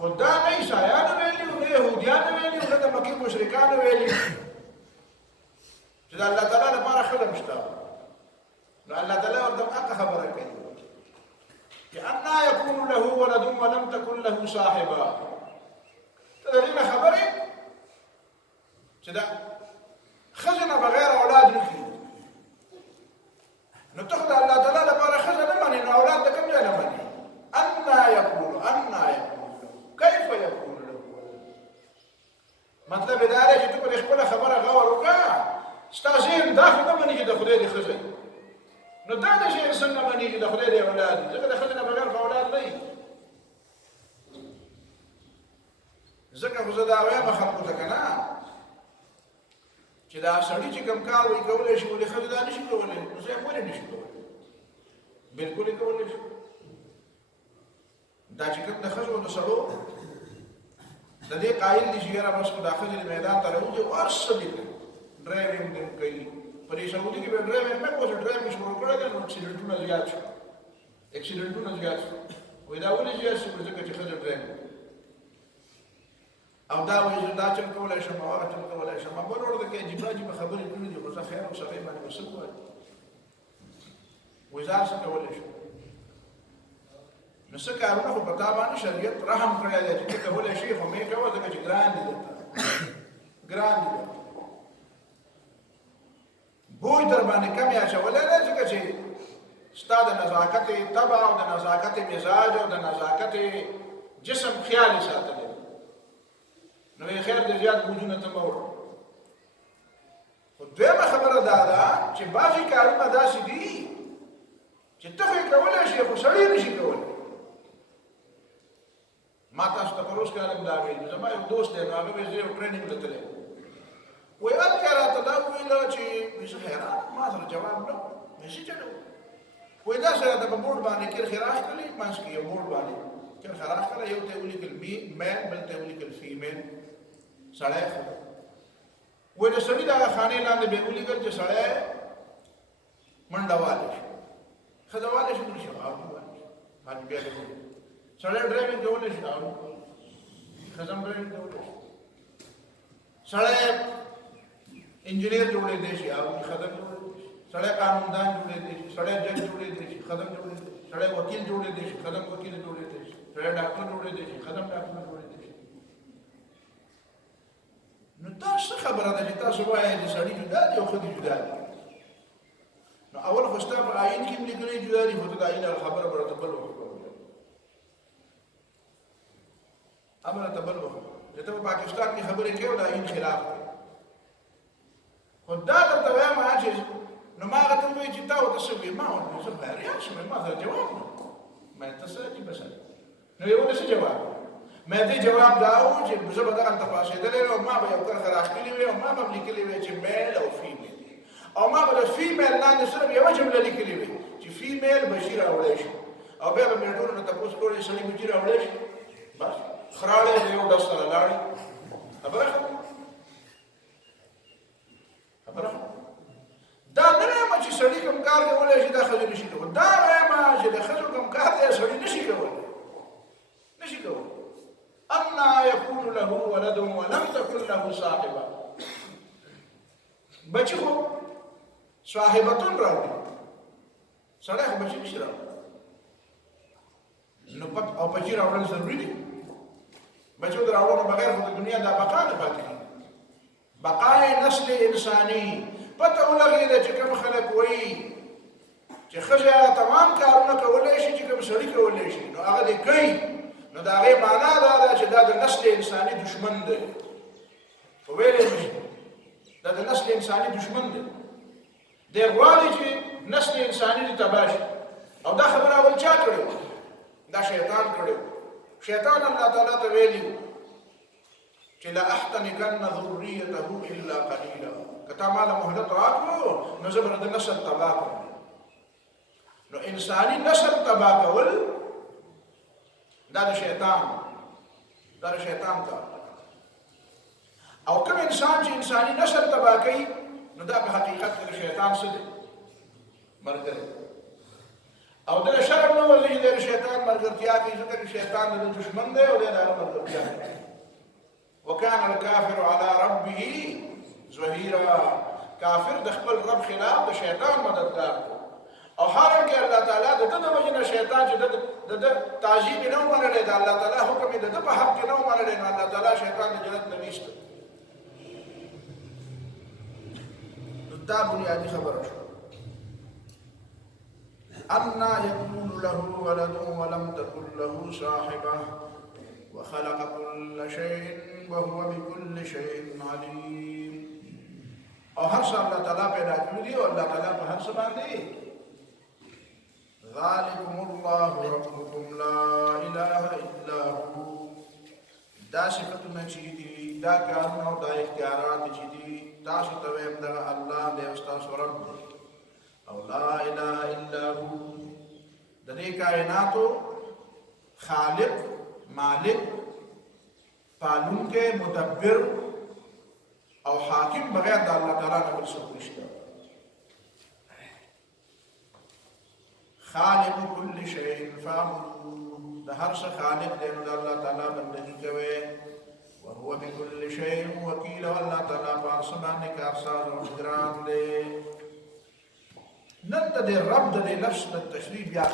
خدا نه عیسایانو ویلي نه یهودیانو ویلي نه د مکې مشرکانو ویلي چې د الله تعالی لپاره ښځه شته نو الله تعالی ورته حق خبره کوي چې انا یکون له ولد ولم تکن له صاحبه ته د دې نه خبرې چې دا ښځه نه بغیر اولاد نه کېږي نو ته د الله تعالی لپاره ښځه نه منې نو اولاد د کوم ځای نه منې انا یکون کیف یکون له مطلب دا دی چې ته پر خپله خبره غور وکړه ستا ذهن دا خو نه مني چې د خدای د ښځه نو دا د شی څنګه مني چې د خدای د اولاد ځکه د ښځې نه بغیر خو اولاد نه وي ځکه خو زه دا وایم خلکو ته که نه چې دا سړي چې کوم کار وایي کولی شي ولې ښځې دا نه شي کولی نو زه یې ولې نه شي کولی بلکل یې کولی شي دا چې کوم د ښځو د سړو د دې قایل دي چې یاره بس خو دا ښځې میدان ته راوځي او هر څه دي کوي ډرایوینګ دې کوي په دې سعودي کې به ډرایوینګ نه کوي ډرایوینګ شروع کړی دی نو اکسیډنټونه زیات شو وایي دا ولې زیات شو ځکه چې ښځه ډرایوینګ او دا وایي زه دا چل کولی شم او هغه چل کولی شم بل ورته کې عجیبه عجیبه خبرې کړي دي خو زه خیر او سړی باندې به څه ووایم وایي زه هر څه کولی شم نو څه کارونه خو په تا باندې شریعت رحم کړی دی چې ته کولی شي خو مې کوه ځکه چې ګران دي درته ګران دي درته بوج در باندې کم یې اچولی دی ځکه چې ستا د نزاکت طبع او د نزاکت مزاج او د نزاکت جسم خیال یې ساتلی نو یې خیر دی زیات بوجونه ته مه وړه خو دویمه خبره دا ده چې بعضې کارونه داسې دي چې ته خو یې کولی شي خو سړی نه شي کولی ما تاسو ته پروس کالم دا ویل زما یو دوست دی نو هغه به زه یو ټریننګ ته تللی وایي هلکې راته دا وویله چې زه حیران ما سره جواب نه وایي څه چلو وایي داسې راته په بورډ باندې کرښې راښکلې منځ کې یو بورډ باندې کرښه راښکله یو ته یې ولیکل میل بل ته یې ولیکل فیمیل سړی وایي د سړي د هغه خانې لاندې به یې ولیکل چې سړی منډه والی شي ښځه والی شي نو شي هغه بیا سړی ډرایوینګ کولی شي ښځه هم ډرایوینګ کولی شي سړی انجینیر جوړېدی شي هغوی ښځه جوړېدی شي سړی قانوندان جوړېدی شي سړی جج جوړېدی شي ښځه جوړېدی شي سړی وکیل جوړېدی شي ښځه وکیل جوړېدی شي سړی ډاکټر جوړېدی شي ښځه ډاکټر جوړېدی شي نو دا څه خبره ده چې تاسو وایئ چې سړي جدا دي او ښځې جدا دي نو اول خو ستا په آیین کې هم لیکلي جدا دي خو ته د آیین خبره به راته بل وخت امر ته بل وخت چې ته په پاکستان کې خبرې کوي د آیین خلاف کوي خو دا درته وایم چې نو ما هغه ته ووایي چې تا ورته څه وایي ما ورته زه بریان شوم ما سره جواب نه ما ته څه عجیبه سړی نو یې ولې څه جواب ما دې جواب دا و چې زه به دغلته پاڅېدلی او ما به یو کرښه راښکلې وي او ما به هم لیکلې وي چې میل او فیمیل او ما به د فیمیل لاندې صرف یوه جمله لیکلې وي چې فیمیل بچي راوړی شي او بیا به مې ټولو نه تپوس کړی سړي بچي راوړی شي بس خراړی به یو ډز سره لاړې خبره دا نه وایم چې سړي کوم کار کولی شي دا ښځې نه شي کولی دا وایم چې د ښځو کوم کار دی سړي نه شي کولی انا یکون له ولد ولم تکن له صاحبه بچی خو صاحبتون راوړي سړی خو بچي نشي راوړي نو او بچي راوړل ضروري دي بچو د راوړلو بغیر خو د دنیا دا بقا نه پاتې کېږي بقای نسل انساني پته ولګېده چې کوم خلک وایي چې ښځه تمام کارونه کولی شي چې کوم سړي کولی شي نو هغه دې کوي نو د هغې معنا دا ده چې دا د نسل انساني دشمن دی خو ویلی نه شي دا د نسل انساني دشمن دی دی غواړي چې نسل انساني دې تباه شي او دا خبره اول چا کړې دا شیطان کړې شیطان الله تعالی ته ویلي چې لاحتنکن ذریته الا قلیلا که تا ماله مهلت راکړو نو زه به د نسل تباه کړم نو انساني نسل تباه کول دا د شیطان کار او کوم انسان چې انساني نسل تباه کوي نو دا په حقیقت کې د شیطان څه دی ملګری او د شرم نو ورځي د شیطان مرګرتیا کوي ځکه شیطان د دشمن دی او د مرګرتیا کوي وكان الكافر على ربه ظهيرا کافر د خپل رب خلاف د شیطان مددگار او حرام کې الله تعالی د دغه وجنه شیطان چې د تعظیم نه ومنل د الله تعالی حکم د په حق کې نه ومنل نو الله تعالی شیطان د جنت نه ویست دا بنیادی خبره شو أن يكون له ولد ولم تكن له صاحبة وخلق كل شيء وهو بكل شيء عليم او هر څه الله تعالی پیدا کړی دی او الله تعالی په هر څه باندې ذالکم الله ربکم لا اله الا هو دا صفتونه چې دي دا کارونه او دا اختیارات چې دي تاسو ته وایم دا الله دې او تاسو رب دی او لا اله الا هو د دې کائناتو خالق مالک پالونکے مدبر او حاکم بغیر د الله تعالی نه بل څه نشته خالق كل شيء فاعبدوه د هر څه خالق دی نو د الله تعالی بندګي کوي وهو بكل شيء وكيل والله تعالی په هر څه باندې کارساز او نگران دی نن د رب د لفظ د تشریح بیا